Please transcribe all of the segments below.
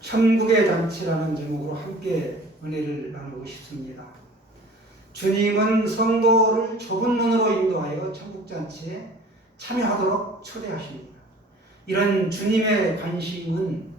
천국의 잔치라는 제목으로 함께 은혜를 나누고 싶습니다. 주님은 성도를 좁은 문으로 인도하여 천국 잔치에 참여하도록 초대하십니다. 이런 주님의 관심은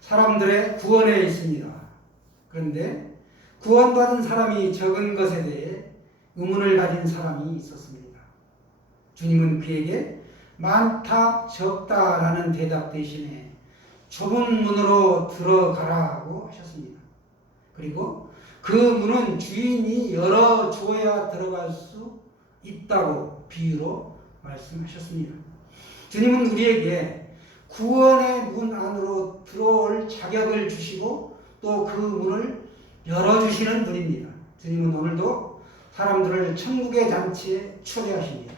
사람들의 구원에 있습니다. 그런데 구원받은 사람이 적은 것에 대해 의문을 가진 사람이 있었습니다. 주님은 그에게 많다, 적다라는 대답 대신에 좁은 문으로 들어가라고 하셨습니다. 그리고 그 문은 주인이 열어줘야 들어갈 수 있다고 비유로 말씀하셨습니다. 주님은 우리에게 구원의 문 안으로 들어올 자격을 주시고 또 그 문을 열어주시는 분입니다. 주님은 오늘도 사람들을 천국의 잔치에 초대하십니다.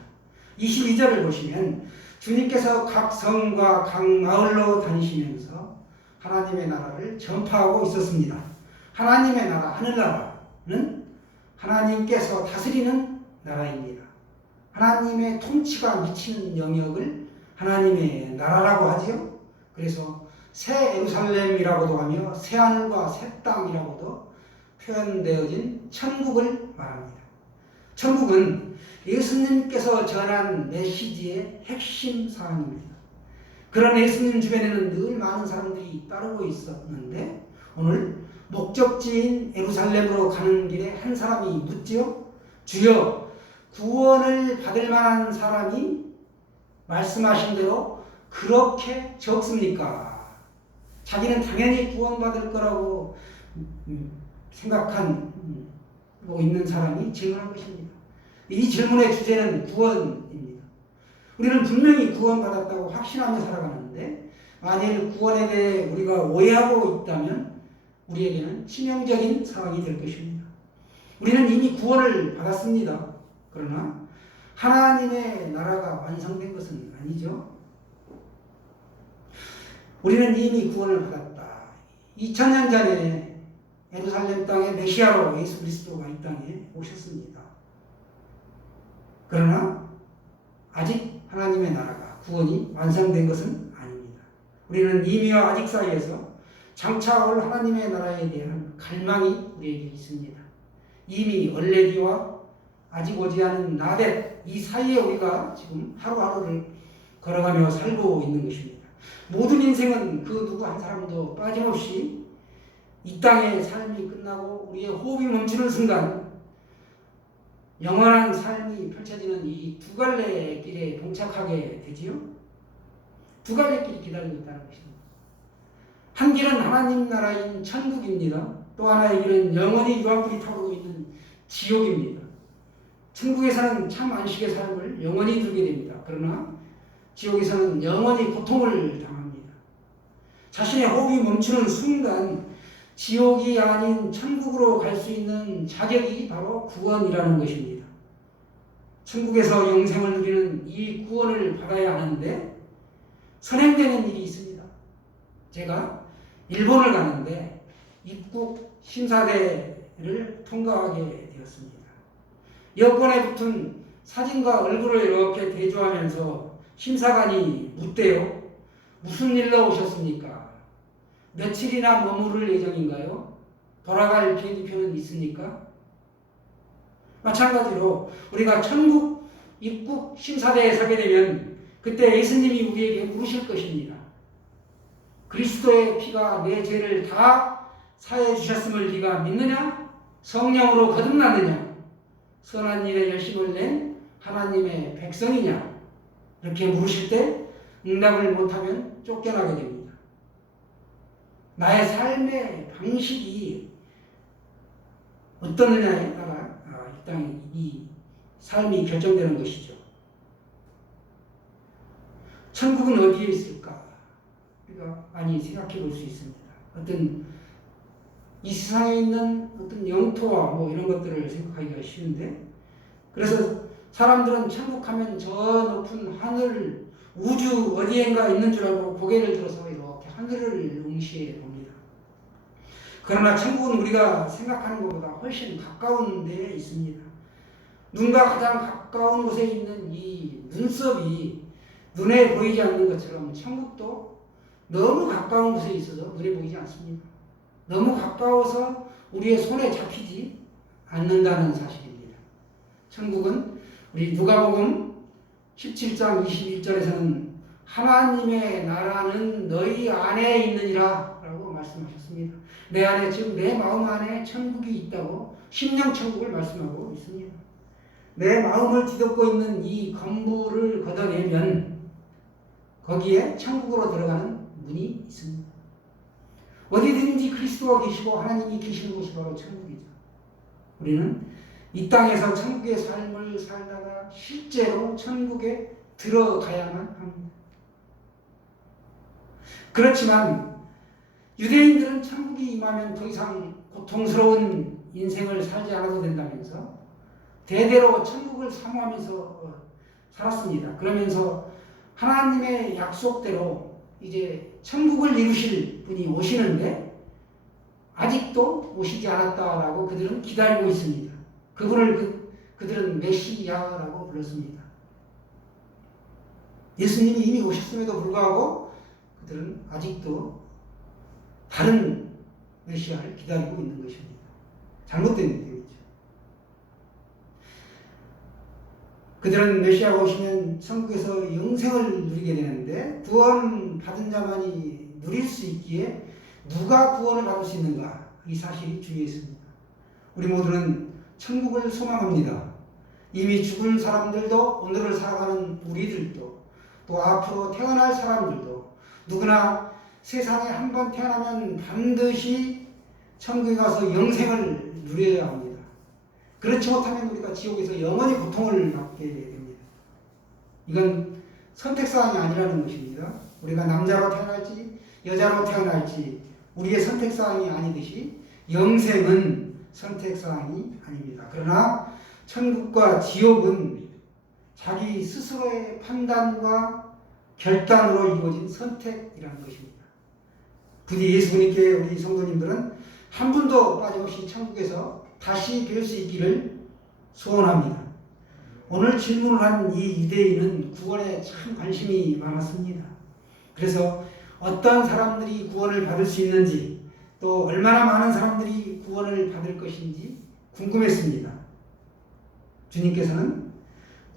22절을 보시면 주님께서 각 성과 각 마을로 다니시면서 하나님의 나라를 전파하고 있었습니다. 하나님의 나라, 하늘나라는 하나님께서 다스리는 나라입니다. 하나님의 통치가 미치는 영역을 하나님의 나라라고 하지요. 그래서 새 예루살렘이라고도 하며 새 하늘과 새 땅이라고도 표현되어진 천국을 말합니다. 천국은 예수님께서 전한 메시지의 핵심 사항입니다. 그런 예수님 주변에는 늘 많은 사람들이 따르고 있었는데 오늘 목적지인 예루살렘으로 가는 길에 한 사람이 묻지요. 주여, 구원을 받을 만한 사람이 말씀하신 대로 그렇게 적습니까? 자기는 당연히 구원받을 거라고 생각하고 있는 사람이 질문한 것입니다. 이 질문의 주제는 구원입니다. 우리는 분명히 구원받았다고 확신하며 살아가는데 만일 구원에 대해 우리가 오해하고 있다면 우리에게는 치명적인 상황이 될 것입니다. 우리는 이미 구원을 받았습니다. 그러나 하나님의 나라가 완성된 것은 아니죠. 우리는 이미 구원을 받았다. 2000년 전에 예루살렘 땅에 메시아로 예수 그리스도가 이 땅에 오셨습니다. 그러나 아직 하나님의 나라가 구원이 완성된 것은 아닙니다. 우리는 이미와 아직 사이에서 장차 올 하나님의 나라에 대한 갈망이 우리에게 있습니다. 이미 얼레디와 아직 오지 않은 나댓 이 사이에 우리가 지금 하루하루를 걸어가며 살고 있는 것입니다. 모든 인생은 그 누구 한 사람도 빠짐없이 이 땅의 삶이 끝나고 우리의 호흡이 멈추는 순간 영원한 삶이 펼쳐지는 이 두 갈래의 길에 봉착하게 되지요. 두 갈래의 길이 기다리고 있다는 것입니다. 한 길은 하나님 나라인 천국입니다. 또 하나의 길은 영원히 유황불이 타오르고 있는 지옥입니다. 천국에서는 참 안식의 삶을 영원히 누리게 됩니다. 그러나 지옥에서는 영원히 고통을 당합니다. 자신의 호흡이 멈추는 순간 지옥이 아닌 천국으로 갈 수 있는 자격이 바로 구원이라는 것입니다. 천국에서 영생을 누리는 이 구원을 받아야 하는데 선행되는 일이 있습니다. 제가 일본을 가는데 입국 심사대를 통과하게 되었습니다. 여권에 붙은 사진과 얼굴을 이렇게 대조하면서 심사관이 묻대요. 무슨 일로 오셨습니까? 며칠이나 머무를 예정인가요? 돌아갈 비행기표는 있습니까? 마찬가지로 우리가 천국 입국 심사대에 서게 되면 그때 예수님이 우리에게 물으실 것입니다. 그리스도의 피가 내 죄를 다 사해 주셨음을 네가 믿느냐? 성령으로 거듭났느냐? 선한 일에 열심을 낸 하나님의 백성이냐? 이렇게 물으실 때 응답을 못하면 쫓겨나게 됩니다. 나의 삶의 방식이 어떠느냐에 따라 이 땅의 이 삶이 결정되는 것이죠. 천국은 어디에 있을까? 우리가 많이 생각해 볼 수 있습니다. 어떤 이 세상에 있는 어떤 영토와 뭐 이런 것들을 생각하기가 쉬운데 그래서 사람들은 천국하면 저 높은 하늘, 우주 어디엔가 있는 줄 알고 고개를 들어서 이렇게 하늘을 응시해 봅니다. 그러나 천국은 우리가 생각하는 것보다 훨씬 가까운 데에 있습니다. 눈과 가장 가까운 곳에 있는 이 눈썹이 눈에 보이지 않는 것처럼 천국도 너무 가까운 곳에 있어서 눈에 보이지 않습니다. 너무 가까워서 우리의 손에 잡히지 않는다는 사실입니다. 천국은 우리 누가복음 17장 21절에서는 하나님의 나라는 너희 안에 있느니라 라고 말씀하셨습니다. 내 안에, 즉 내 마음 안에 천국이 있다고 심령천국을 말씀하고 있습니다. 내 마음을 뒤덮고 있는 이 검부를 걷어내면 거기에 천국으로 들어가는 문이 있습니다. 어디든지 그리스도가 계시고 하나님이 계시는 곳이 바로 천국이죠. 우리는 이 땅에서 천국의 삶을 살다가 실제로 천국에 들어가야만 합니다. 그렇지만 유대인들은 천국이 임하면 더 이상 고통스러운 인생을 살지 않아도 된다면서 대대로 천국을 사모하면서 살았습니다. 그러면서 하나님의 약속대로 이제 천국을 이루실 분이 오시는데 아직도 오시지 않았다라고 그들은 기다리고 있습니다. 그분을 그들은 메시아라고 불렀습니다. 예수님이 이미 오셨음에도 불구하고 그들은 아직도 다른 메시아를 기다리고 있는 것입니다. 잘못된 믿음이죠. 그들은 메시아가 오시면 천국에서 영생을 누리게 되는데 구원 받은 자만이 누릴 수 있기에 누가 구원을 받을 수 있는가? 이 사실이 중요했습니다. 우리 모두는 천국을 소망합니다. 이미 죽은 사람들도 오늘을 살아가는 우리들도 또 앞으로 태어날 사람들도 누구나 세상에 한 번 태어나면 반드시 천국에 가서 영생을 누려야 합니다. 그렇지 못하면 우리가 지옥에서 영원히 고통을 받게 됩니다. 이건 선택사항이 아니라는 것입니다. 우리가 남자로 태어날지 여자로 태어날지 우리의 선택사항이 아니듯이 영생은 선택사항이 아닙니다. 그러나 천국과 지옥은 자기 스스로의 판단과 결단으로 이루어진 선택이라는 것입니다. 부디 예수님께 우리 성도님들은 한 분도 빠짐없이 천국에서 다시 뵐 수 있기를 소원합니다. 오늘 질문을 한 이 유대인은 구원에 참 관심이 많았습니다. 그래서 어떤 사람들이 구원을 받을 수 있는지 또 얼마나 많은 사람들이 구원을 받을 것인지 궁금했습니다. 주님께서는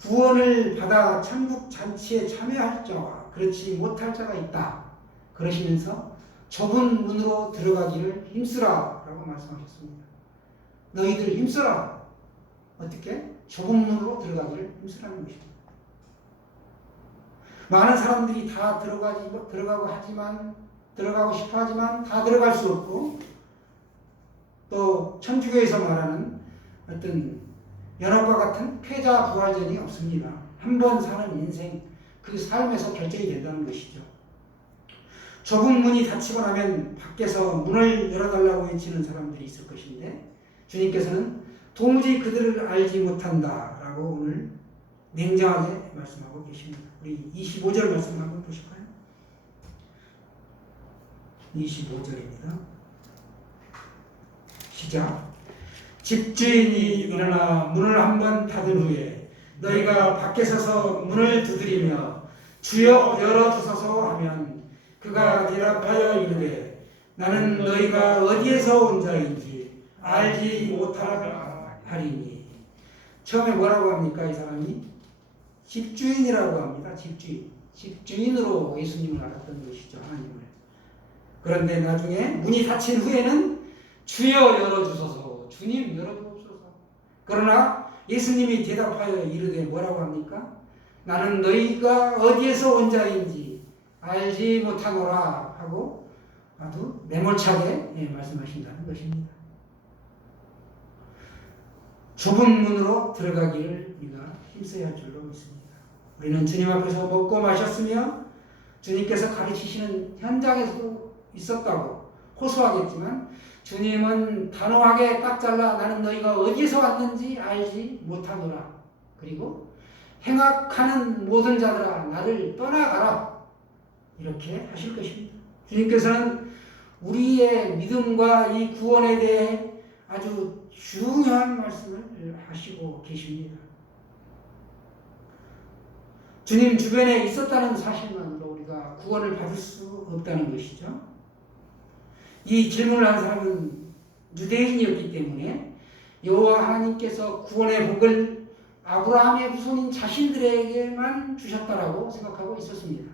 구원을 받아 천국 잔치에 참여할 자와 그렇지 못할 자가 있다 그러시면서 좁은 문으로 들어가기를 힘쓰라 라고 말씀하셨습니다. 너희들 힘써라. 어떻게? 좁은 문으로 들어가기를 힘쓰라는 것입니다. 많은 사람들이 다 들어가고 싶어 하지만 다 들어갈 수 없고 또 천주교에서 말하는 어떤 연합과 같은 패자 부활전이 없습니다. 한 번 사는 인생 그 삶에서 결정이 된다는 것이죠. 좁은 문이 닫히고 나면 밖에서 문을 열어달라고 외치는 사람들이 있을 것인데 주님께서는 도무지 그들을 알지 못한다라고 오늘 냉정하게 말씀하고 계십니다. 우리 25절 말씀 한번 보실까요? 25절입니다. 시작. 집주인이 일어나 문을 한번 닫은 후에 너희가 밖에 서서 문을 두드리며 주여 열어주소서 하면 그가 대답하여 이르되 나는 너희가 어디에서 온 자인지 알지 못하리니. 처음에 뭐라고 합니까? 이 사람이 집주인이라고 합니다. 집주인으로 예수님을 알았던 것이죠. 하나님을. 그런데 나중에 문이 닫힌 후에는 주여 열어주소서, 주님 열어주옵소서. 그러나 예수님이 대답하여 이르되 뭐라고 합니까? 나는 너희가 어디에서 온 자인지 알지 못하노라 하고 아주 매몰차게 말씀하신다는 것입니다. 좁은 문으로 들어가기를 우리가 힘써야 할 줄로 믿습니다. 우리는 주님 앞에서 먹고 마셨으며 주님께서 가르치시는 현장에서 있었다고 호소하겠지만 주님은 단호하게 딱 잘라 나는 너희가 어디에서 왔는지 알지 못하노라. 그리고 행악하는 모든 자들아 나를 떠나가라. 이렇게 하실 것입니다. 주님께서는 우리의 믿음과 이 구원에 대해 아주 중요한 말씀을 하시고 계십니다. 주님 주변에 있었다는 사실만으로 우리가 구원을 받을 수 없다는 것이죠. 이 질문을 한 사람은 유대인이었기 때문에 여호와 하나님께서 구원의 복을 아브라함의 후손인 자신들에게만 주셨다라고 생각하고 있었습니다.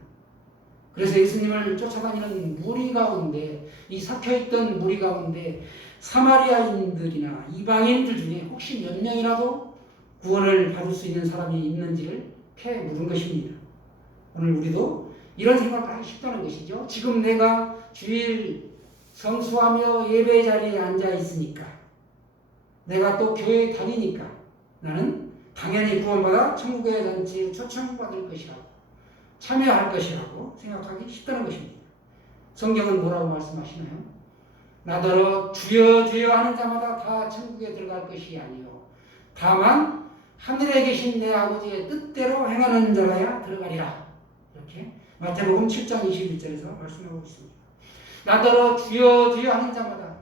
그래서 예수님을 쫓아다니는 무리 가운데, 이 삭혀있던 무리 가운데 사마리아인들이나 이방인들 중에 혹시 몇 명이라도 구원을 받을 수 있는 사람이 있는지를 캐 물은 것입니다. 오늘 우리도 이런 생각을 하기 쉽다는 것이죠. 지금 내가 주일 성수하며 예배 자리에 앉아 있으니까, 내가 또 교회에 다니니까 나는 당연히 구원받아 천국의 잔치에 초청받을 것이라고, 참여할 것이라고 생각하기 쉽다는 것입니다. 성경은 뭐라고 말씀하시나요? 나더러 주여 주여 하는 자마다 다 천국에 들어갈 것이 아니요 다만 하늘에 계신 내 아버지의 뜻대로 행하는 자라야 들어가리라. 이렇게 마태복음 7장 21절에서 말씀하고 있습니다. 나더러 주여 주여 하는 자마다,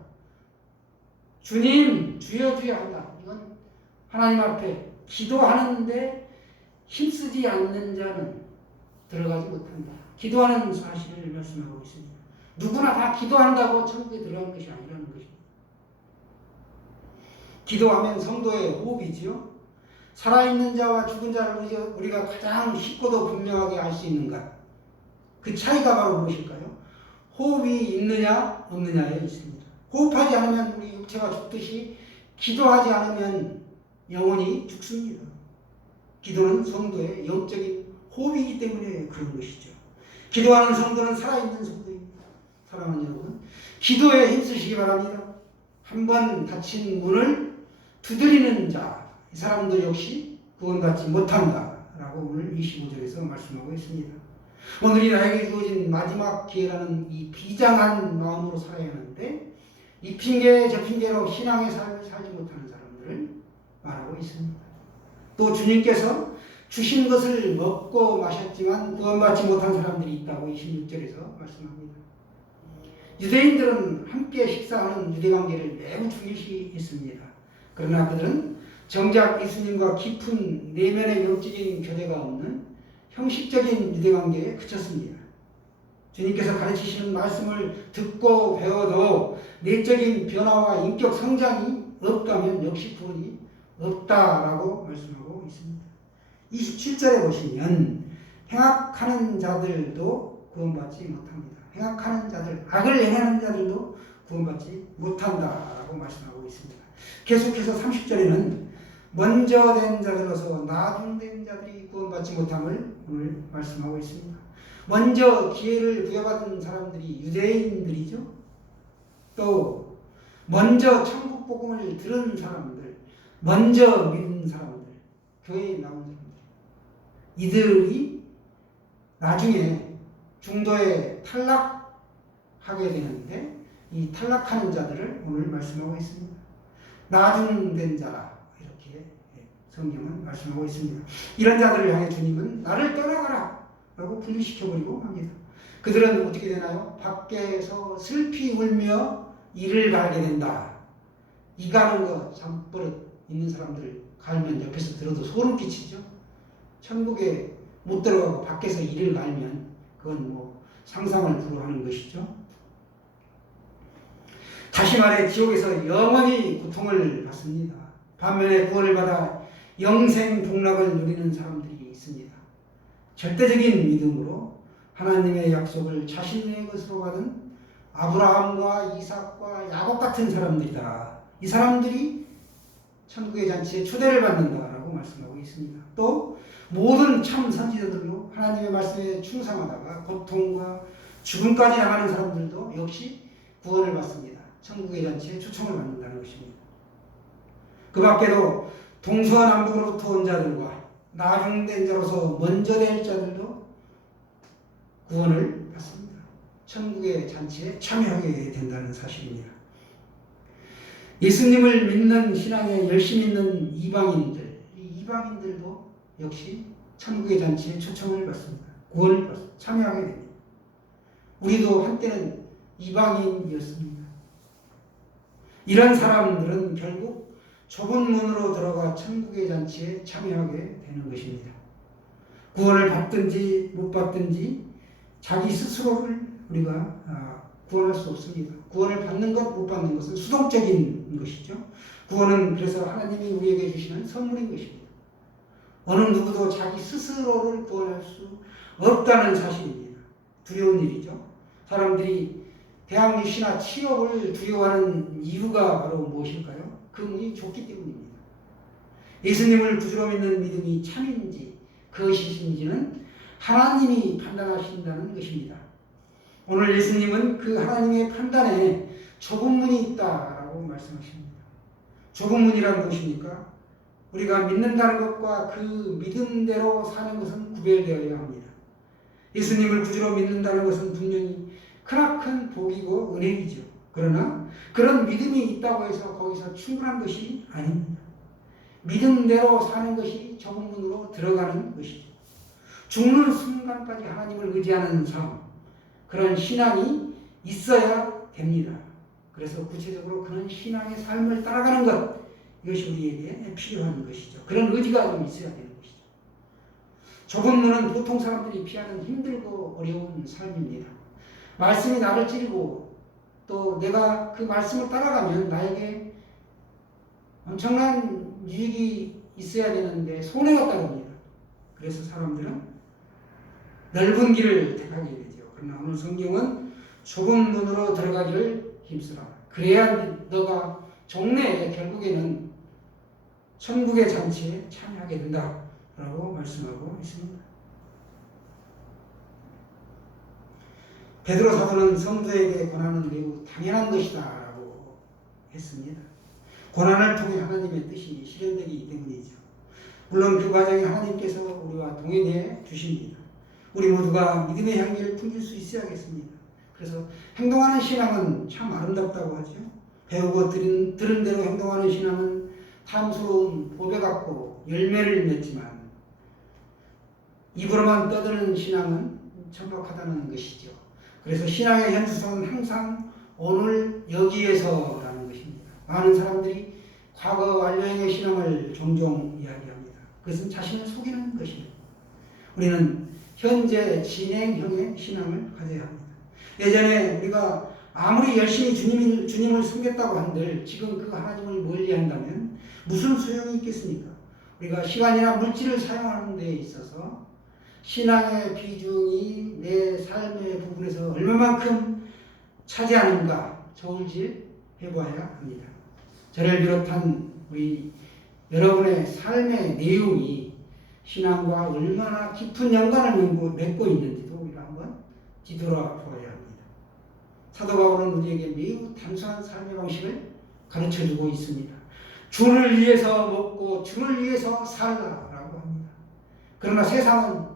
주님 주여 주여 한다. 이건 하나님 앞에 기도하는데 힘쓰지 않는 자는 들어가지 못한다. 기도하는 사실을 말씀하고 있습니다. 누구나 다 기도한다고 천국에 들어가는 것이 아니라는 것입니다. 기도하면 성도의 호흡이지요. 살아있는 자와 죽은 자를 우리가 가장 쉽고도 분명하게 알 수 있는 것. 그 차이가 바로 무엇일까요? 호흡이 있느냐 없느냐에 있습니다. 호흡하지 않으면 우리 육체가 죽듯이 기도하지 않으면 영혼이 죽습니다. 기도는 성도의 영적인 호흡이기 때문에 그런 것이죠. 기도하는 성도는 살아있는 성도입니다. 사랑하는 여러분, 기도에 힘쓰시기 바랍니다. 한번 닫힌 문을 두드리는 자, 이 사람도 역시 구원받지 못한다라고 오늘 25절에서 말씀하고 있습니다. 오늘이 나에게 주어진 마지막 기회라는 이 비장한 마음으로 살아야 하는데, 이 핑계 저 핑계로 신앙의 삶을 살지 못하는 사람들을 말하고 있습니다. 또 주님께서 주신 것을 먹고 마셨지만 구원받지 못한 사람들이 있다고 26절에서 말씀합니다. 유대인들은 함께 식사하는 유대관계를 매우 중요시했습니다. 그러나 그들은 정작 예수님과 깊은 내면의 영적인 교제가 없는 형식적인 유대관계에 그쳤습니다. 주님께서 가르치시는 말씀을 듣고 배워도 내적인 변화와 인격 성장이 없다면 역시 구원이 없다라고 말씀하고 있습니다. 27절에 보시면 행악하는 자들도 구원받지 못합니다. 행악하는 자들, 악을 행하는 자들도 구원받지 못한다라고 말씀하고 있습니다. 계속해서 30절에는 먼저 된 자들로서 나중된 자들이 구원받지 못함을 오늘 말씀하고 있습니다. 먼저 기회를 부여받은 사람들이 유대인들이죠. 또 먼저 천국 복음을 들은 사람들, 먼저 믿은 사람들, 교회에 나온 사람들, 이들이 나중에 중도에 탈락하게 되는데, 이 탈락하는 자들을 오늘 말씀하고 있습니다. 나중된 자라, 이렇게 성경은 말씀하고 있습니다. 이런 자들을 향해 주님은 나를 떠나가라 라고 분리시켜버리고 합니다. 그들은 어떻게 되나요? 밖에서 슬피 울며 이를 갈게 된다. 이 가는 거 잠버릇 있는 사람들 갈면 옆에서 들어도 소름 끼치죠. 천국에 못 들어가고 밖에서 이를 갈면 그건 뭐 상상을 불허하는 것이죠. 다시 말해 지옥에서 영원히 고통을 받습니다. 반면에 구원을 받아 영생 복락을 누리는 사람들이 있습니다. 절대적인 믿음으로 하나님의 약속을 자신의 것으로 받은 아브라함과 이삭과 야곱 같은 사람들이다. 이 사람들이 천국의 잔치에 초대를 받는다라고 말씀하고 있습니다. 또 모든 참 선지자들로 하나님의 말씀에 충성하다가 고통과 죽음까지 당하는 사람들도 역시 구원을 받습니다. 천국의 잔치에 초청을 받는다는 것입니다. 그 밖에도 동서와 남북으로부터 온 자들과 나중된 자로서 먼저 될 자들도 구원을 받습니다. 천국의 잔치에 참여하게 된다는 사실입니다. 예수님을 믿는 신앙에 열심히 있는 이방인들, 이 이방인들도 역시 천국의 잔치에 초청을 받습니다. 구원을 받습니다. 참여하게 됩니다. 우리도 한때는 이방인이었습니다. 이런 사람들은 결국 좁은 문으로 들어가 천국의 잔치에 참여하게 되는 것입니다. 구원을 받든지 못 받든지 자기 스스로를 우리가 구원할 수 없습니다. 구원을 받는 것, 못 받는 것은 수동적인 것이죠. 구원은 그래서 하나님이 우리에게 주시는 선물인 것입니다. 어느 누구도 자기 스스로를 구원할 수 없다는 사실입니다. 두려운 일이죠. 사람들이 대학 입시나 취업을 두려워하는 이유가 바로 무엇일까요? 그 문이 좁기 때문입니다. 예수님을 구주로 믿는 믿음이 참인지 그것인지는 하나님이 판단하신다는 것입니다. 오늘 예수님은 그 하나님의 판단에 좁은 문이 있다라고 말씀하십니다. 좁은 문이란 무엇입니까? 우리가 믿는다는 것과 그 믿음대로 사는 것은 구별되어야 합니다. 예수님을 구주로 믿는다는 것은 분명히 크나큰 복이고 은혜이죠. 그러나 그런 믿음이 있다고 해서 거기서 충분한 것이 아닙니다. 믿음대로 사는 것이 좁은 문으로 들어가는 것이죠. 죽는 순간까지 하나님을 의지하는 삶, 그런 신앙이 있어야 됩니다. 그래서 구체적으로 그런 신앙의 삶을 따라가는 것, 이것이 우리에게 필요한 것이죠. 그런 의지가 좀 있어야 되는 것이죠. 좁은 문은 보통 사람들이 피하는 힘들고 어려운 삶입니다. 말씀이 나를 찌르고 또 내가 그 말씀을 따라가면 나에게 엄청난 유익이 있어야 되는데 손해가 따릅니다. 그래서 사람들은 넓은 길을 택하게 되죠. 그러나 오늘 성경은 좁은 문으로 들어가기를 힘쓰라. 그래야 너가 종래에 결국에는 천국의 잔치에 참여하게 된다라고 말씀하고 있습니다. 베드로 사도는 성도에게 고난은 매우 당연한 것이다라고 했습니다. 고난을 통해 하나님의 뜻이 실현되기 때문이죠. 물론 그 과정에 하나님께서 우리와 동행해 주십니다. 우리 모두가 믿음의 향기를 풍길 수 있어야겠습니다. 그래서 행동하는 신앙은 참 아름답다고 하죠. 배우고 들은 대로 행동하는 신앙은 탐스러운 보배 같고 열매를 맺지만 입으로만 떠드는 신앙은 천박하다는 것이죠. 그래서 신앙의 현수성은 항상 오늘 여기에서라는 것입니다. 많은 사람들이 과거 완료형의 신앙을 종종 이야기합니다. 그것은 자신을 속이는 것입니다. 우리는 현재 진행형의 신앙을 가져야 합니다. 예전에 우리가 아무리 열심히 주님을 섬겼다고 한들 지금 그 하나님을 멀리한다면 무슨 소용이 있겠습니까? 우리가 시간이나 물질을 사용하는 데 있어서 신앙의 비중이 내 삶의 부분에서 얼마만큼 차지하는가 저울질 해봐야 합니다. 저를 비롯한 우리 여러분의 삶의 내용이 신앙과 얼마나 깊은 연관을 맺고 있는지도 우리가 한번 뒤돌아보아야 합니다. 사도 바울은 우리에게 매우 단순한 삶의 방식을 가르쳐주고 있습니다. 주를 위해서 먹고 주를 위해서 살라라고 합니다. 그러나 세상은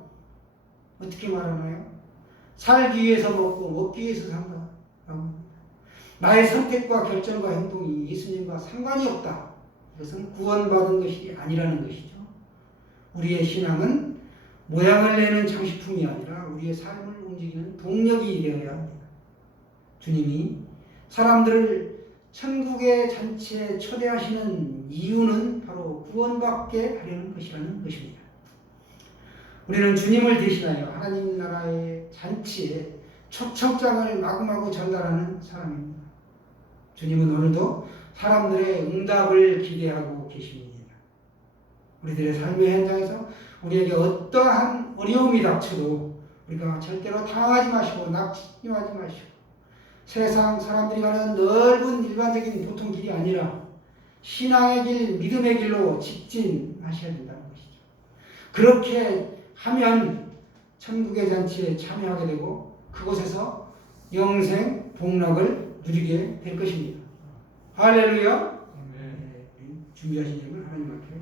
어떻게 말하나요? 살기 위해서 먹고 먹기 위해서 산다라고 합니다. 나의 선택과 결정과 행동이 예수님과 상관이 없다. 이것은 구원받은 것이 아니라는 것이죠. 우리의 신앙은 모양을 내는 장식품이 아니라 우리의 삶을 움직이는 동력이 되어야 합니다. 주님이 사람들을 천국의 잔치에 초대하시는 이유는 바로 구원받게 하려는 것이라는 것입니다. 우리는 주님을 대신하여 하나님 나라의 잔치에 초청장을 마구마구 전달하는 사람입니다. 주님은 오늘도 사람들의 응답을 기대하고 계십니다. 우리들의 삶의 현장에서 우리에게 어떠한 어려움이 닥쳐도 우리가 절대로 당하지 마시고 낙심하지 마시고 세상 사람들이 가는 넓은 일반적인 보통 길이 아니라 신앙의 길, 믿음의 길로 직진하셔야 된다는 것이죠. 그렇게 하면 천국의 잔치에 참여하게 되고 그곳에서 영생 복락을 누리게 될 것입니다. 할렐루야. 준비하신 점을 하나님 앞에